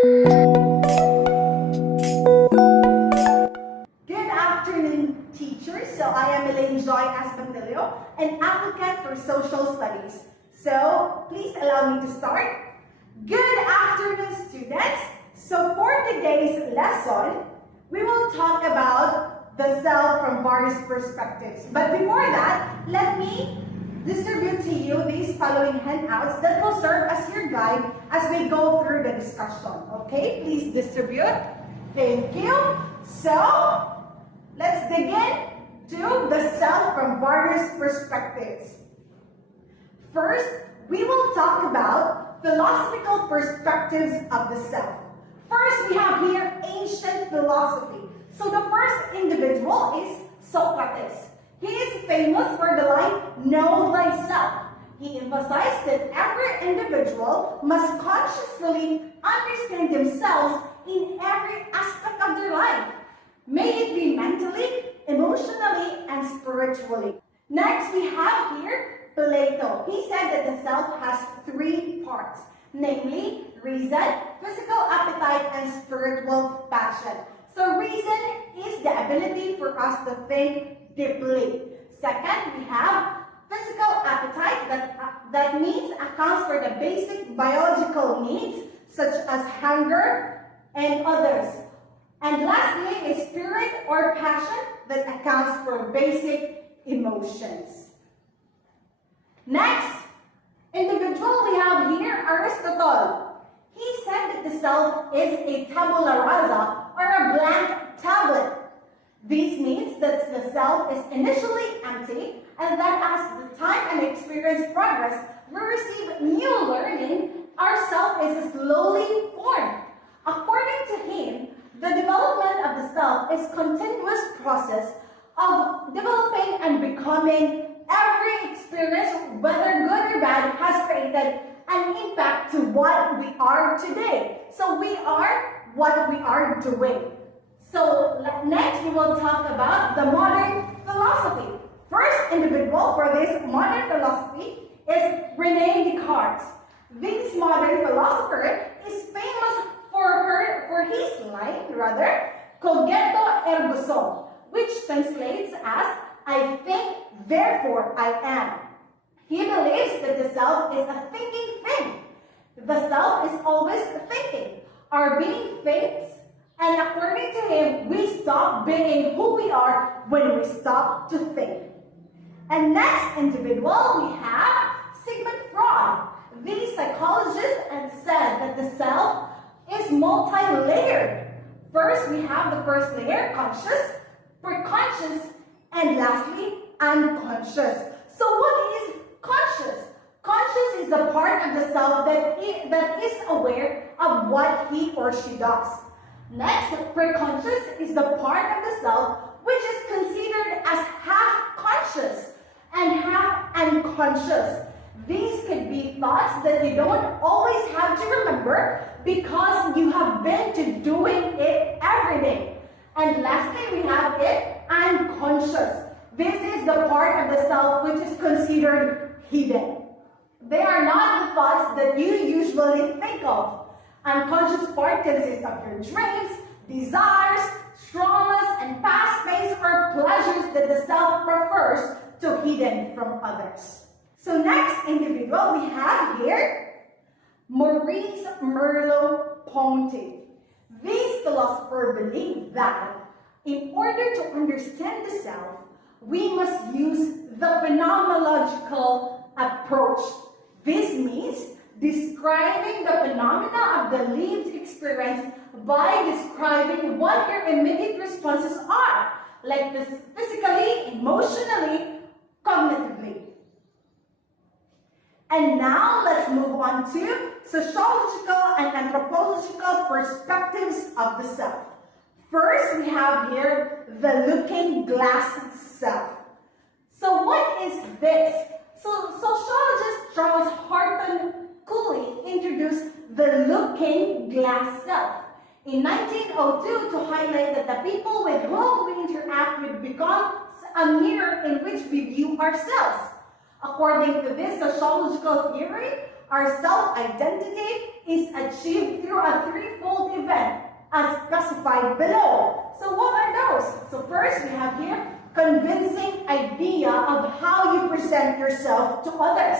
Good afternoon, teachers. So I am Elaine Joy Asbantilio, an applicant for Social Studies. So please allow me to start. Good afternoon, students. So for today's lesson, we will talk about the self from various perspectives. But before that, let me distribute to you these following handouts that will serve as your guide as we go through the discussion. Okay, please distribute. Thank you. So, let's dig into the self from various perspectives. First, we will talk about philosophical perspectives of the self. First, we have here ancient philosophy. So the first individual is Socrates. He is famous for the line, know thyself. He emphasized that every individual must consciously understand themselves in every aspect of their life, may it be mentally, emotionally, and spiritually. Next, we have here Plato. He said that the self has three parts, namely reason, physical appetite, and spiritual passion. So reason is the ability for us to think deeply. Second, we have physical appetite that means accounts for the basic biological needs such as hunger and others. And lastly, a spirit or passion that accounts for basic emotions. Next individual we have here, Aristotle. He said that the self is a tabula rasa or a blank tablet. This means that the self is initially empty and that as the time and experience progress, we receive new learning, our self is slowly formed. According to him, the development of the self is a continuous process of developing and becoming. Every experience, whether good or bad, has created an impact to what we are today. So we are what we are doing. So next we will talk about the modern philosophy. First individual for this modern philosophy is René Descartes. This modern philosopher is famous for his line, cogito ergo sum, which translates as I think, therefore I am. He believes that the self is a thinking thing. The self is always thinking. Our being thinks, and according to him, we stop being who we are when we stop to think. And next individual, we have Sigmund Freud. The psychologist and said that the self is multi-layered. First, we have the first layer, conscious, preconscious, and lastly, unconscious. So what is conscious? Conscious is the part of the self that is aware of what he or she does. Next, preconscious is the part of the self which is considered as half conscious and half unconscious. These could be thoughts that you don't always have to remember because you have been to doing it every day. And lastly, we have it unconscious. This is the part of the self which is considered hidden. They are not the thoughts that you usually think of. Unconscious part consists of your dreams, desires, traumas, and past pains or pleasures that the self prefers to hidden from others. So next individual we have here, Maurice Merleau-Ponty. This philosopher believed that in order to understand the self, we must use the phenomenological approach. This means describing the phenomena of the lived experience by describing what your immediate responses are, like physically, emotionally, cognitively. And now let's move on to sociological and anthropological perspectives of the self. First, we have here the looking glass self. So what is this? So sociologist Charles Horton Cooley introduced the looking glass self in 1902 to highlight that the people with whom we interact with become a mirror in which we view ourselves. According to this sociological theory, our self-identity is achieved through a threefold described below. So what are those? So first we have here convincing idea of how you present yourself to others.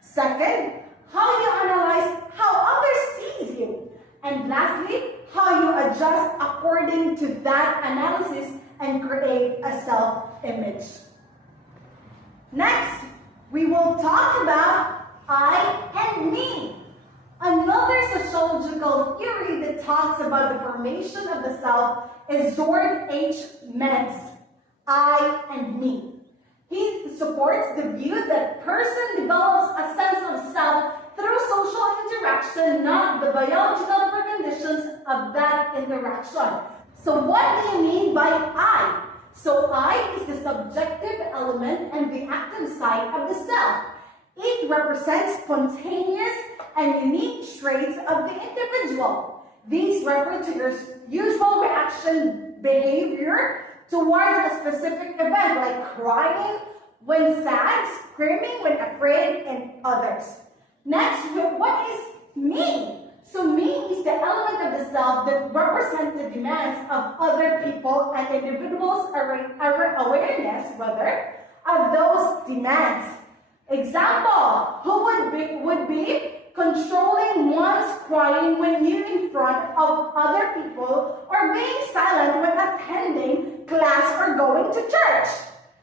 Second, how you analyze how others see you. And lastly, how you adjust according to that analysis and create a self-image. Next, we will talk about I and me. Another sociological theory that talks about the formation of the self is George H. Menn's I and me. He supports the view that person develops a sense of self through social interaction, not the biological preconditions of that interaction. So what do you mean by I? So I is the subjective element and the active side of the self. It represents spontaneous and unique traits of the individual. These refer to your usual reaction behavior towards a specific event, like crying when sad, screaming when afraid, and others. Next, what is me? So me is the element of the self that represents the demands of other people and individuals' awareness, of those demands. Example, who would be controlling one's crying when you're in front of other people, or being silent when attending class or going to church.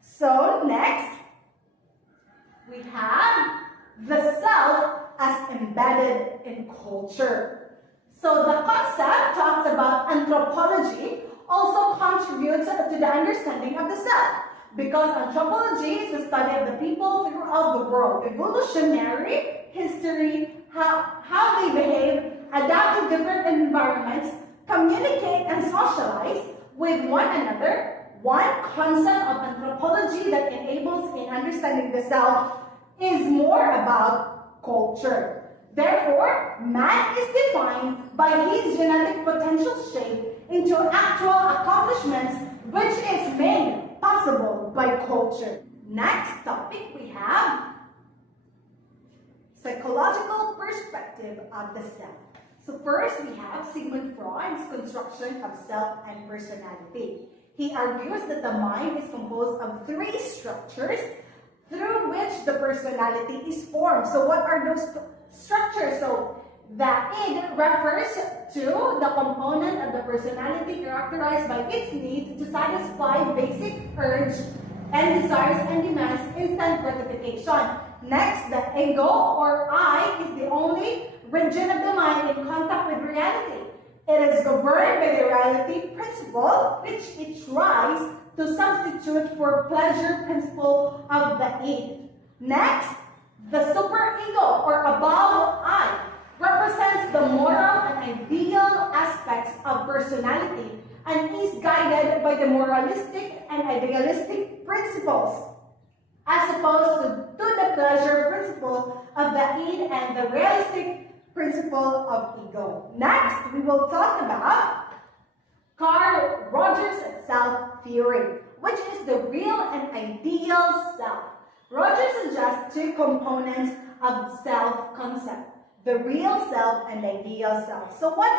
So next, we have the self as embedded in culture. So the concept talks about anthropology also contributes to the understanding of the self, because anthropology is the study of the people throughout the world, evolutionary history, how they behave, adapt to different environments, communicate and socialize with one another. One concept of anthropology that enables in understanding the self is more about culture. Therefore, man is defined by his genetic potential shaped into actual accomplishments, which is made possible by culture. Next topic we have psychological perspective of the self. So first we have Sigmund Freud's construction of self and personality. He argues that the mind is composed of three structures through which the personality is formed. So what are those structures? So the id refers to the component of the personality characterized by its need to satisfy basic urge and desires and demands instant gratification. Next, the ego or I is the only region of the mind in contact with reality. It is governed by the reality principle, which it tries to substitute for pleasure principle of the id. Next, the superego or above I represents the moral and ideal aspects of personality and is guided by the moralistic and idealistic principles, as opposed to the pleasure principle of the id and the realistic principle of ego. Next, we will talk about Carl Rogers' self theory, which is the real and ideal self. Rogers suggests two components of self-concept, the real self and the ideal self. So what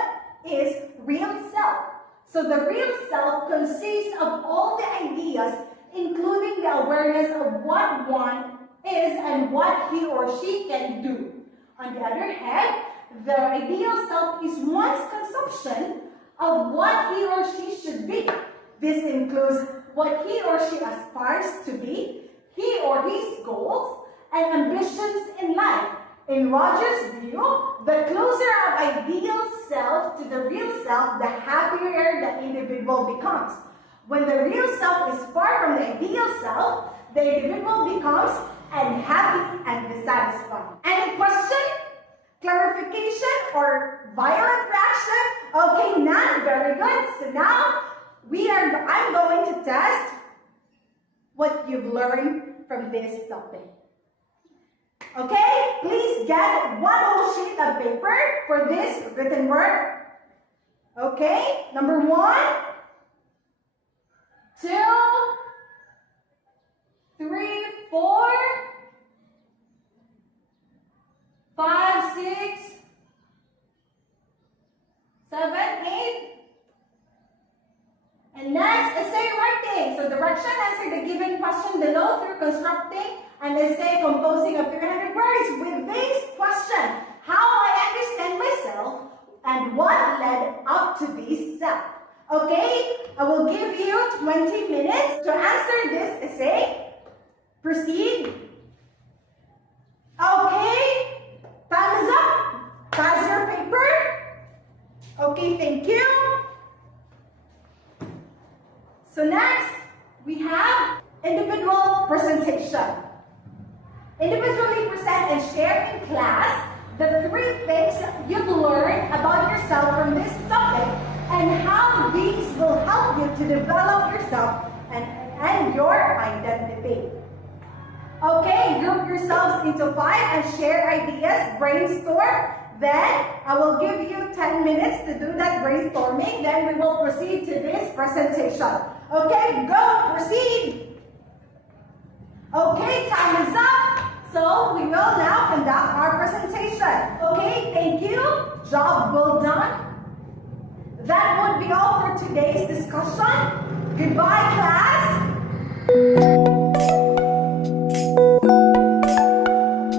is real self? So the real self consists of all the ideas, including the awareness of what one is and what he or she can do. On the other hand, the ideal self is one's conception of what he or she should be. This includes what he or she aspires to be, he or his goals, and ambitions in life. In Rogers' view, the closer of ideal self to the real self, the happier the individual becomes. When the real self is far from the ideal self, the individual becomes unhappy and dissatisfied. Any question? Clarification or violent reaction? Okay, none. Very good. So now I'm going to test what you've learned from this topic. Okay, please get one whole sheet of paper for this written word. Okay, number 1, 2, 3, 4, 5, 6, 7, 8, so direction, answer the given question below through constructing an essay composing of 300 words with this question. How I understand myself and what led up to this self. Okay, I will give you 20 minutes to answer this essay. Proceed. Okay, time is up. Pass your paper. Okay, thank you. So next, we have individual presentation. Individually present and share in class the 3 things you've learned about yourself from this topic and how these will help you to develop yourself and your identity. Okay, group yourselves into 5 and share ideas, brainstorm. Then, I will give you 10 minutes to do that brainstorming. Then we will proceed to this presentation. Okay, go, proceed. Okay, time is up. So, we will now conduct our presentation. Okay, thank you. Job well done. That would be all for today's discussion. Goodbye, class.